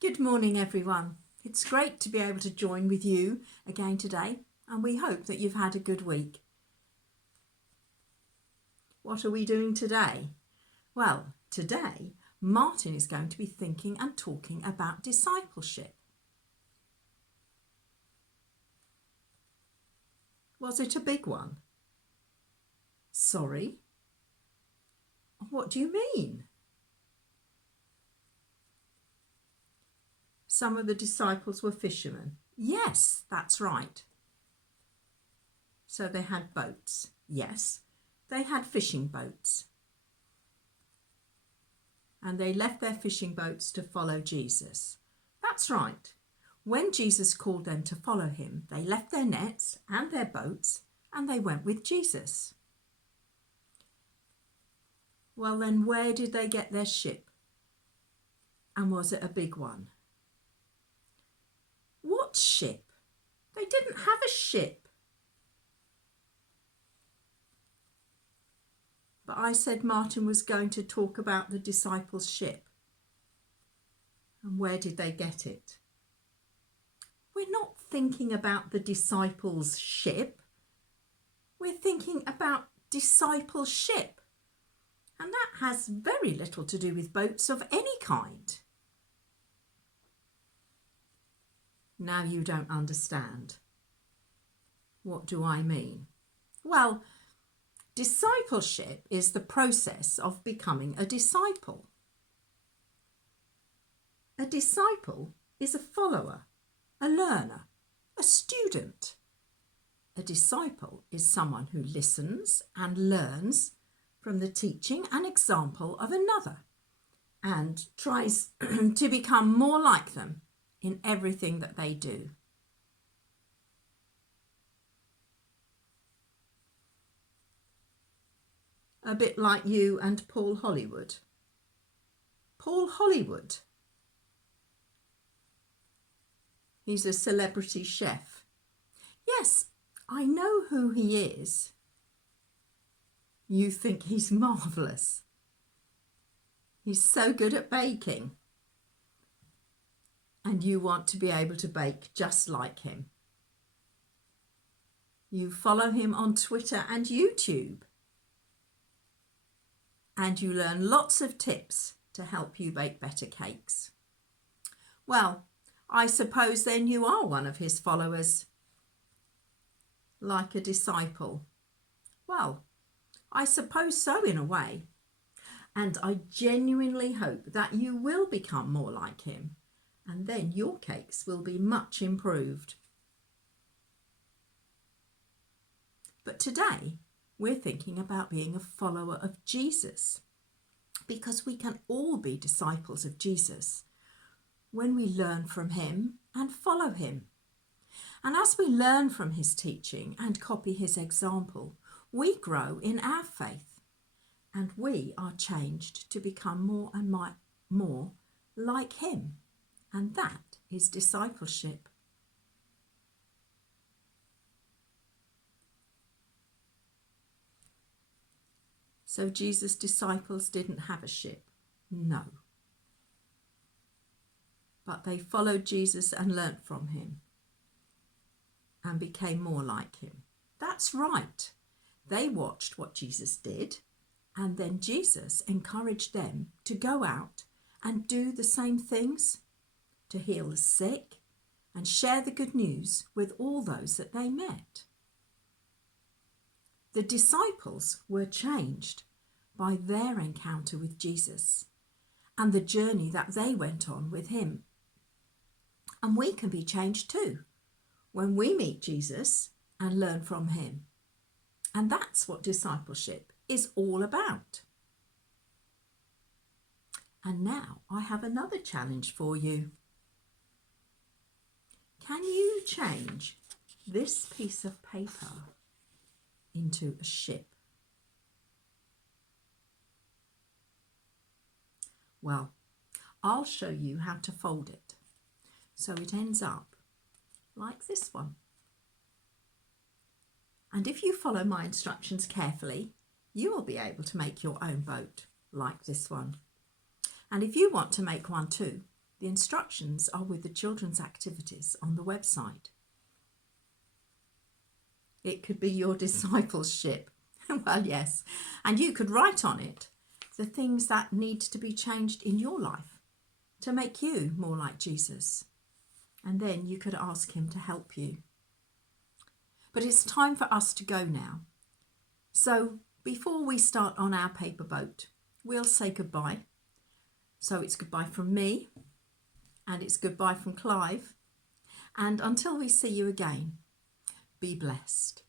Good morning, everyone. It's great to be able to join with you again today, and we hope that you've had a good week. What are we doing today? Well, today, Martin is going to be thinking and talking about discipleship. Was it a big one? Sorry? What do you mean? Some of the disciples were fishermen. Yes, that's right. So they had boats. Yes, they had fishing boats. And they left their fishing boats to follow Jesus. That's right. When Jesus called them to follow him, they left their nets and their boats and they went with Jesus. Well, then where did they get their ship? And was it a big one? What ship? They didn't have a ship. But I said Martin was going to talk about the disciples' ship. And where did they get it? We're not thinking about the disciples' ship. We're thinking about discipleship. And that has very little to do with boats of any kind. Now you don't understand. What do I mean? Well, discipleship is the process of becoming a disciple. A disciple is a follower, a learner, a student. A disciple is someone who listens and learns from the teaching and example of another and tries to become more like them in everything that they do. A bit like you and Paul Hollywood. Paul Hollywood. He's a celebrity chef. Yes, I know who he is. You think he's marvellous. He's so good at baking. And you want to be able to bake just like him. You follow him on Twitter and YouTube. And you learn lots of tips to help you bake better cakes. Well, I suppose then you are one of his followers. Like a disciple. Well, I suppose so in a way. And I genuinely hope that you will become more like him. And then your cakes will be much improved. But today, we're thinking about being a follower of Jesus, because we can all be disciples of Jesus when we learn from him and follow him. And as we learn from his teaching and copy his example, we grow in our faith and we are changed to become more and more like him. And that is discipleship. So Jesus' disciples didn't have a ship? No. But they followed Jesus and learnt from him and became more like him. That's right. They watched what Jesus did, and then Jesus encouraged them to go out and do the same things, to heal the sick and share the good news with all those that they met. The disciples were changed by their encounter with Jesus and the journey that they went on with him. And we can be changed too when we meet Jesus and learn from him. And that's what discipleship is all about. And now I have another challenge for you. Can you change this piece of paper into a ship? Well, I'll show you how to fold it so it ends up like this one. And if you follow my instructions carefully, you will be able to make your own boat like this one. And if you want to make one too, The instructions are with the children's activities on the website. It could be your discipleship. Well, yes. And you could write on it the things that need to be changed in your life to make you more like Jesus. And then you could ask him to help you. But it's time for us to go now. So before we start on our paper boat, we'll say goodbye. So it's goodbye from me, and it's goodbye from Clive. And until we see you again, be blessed.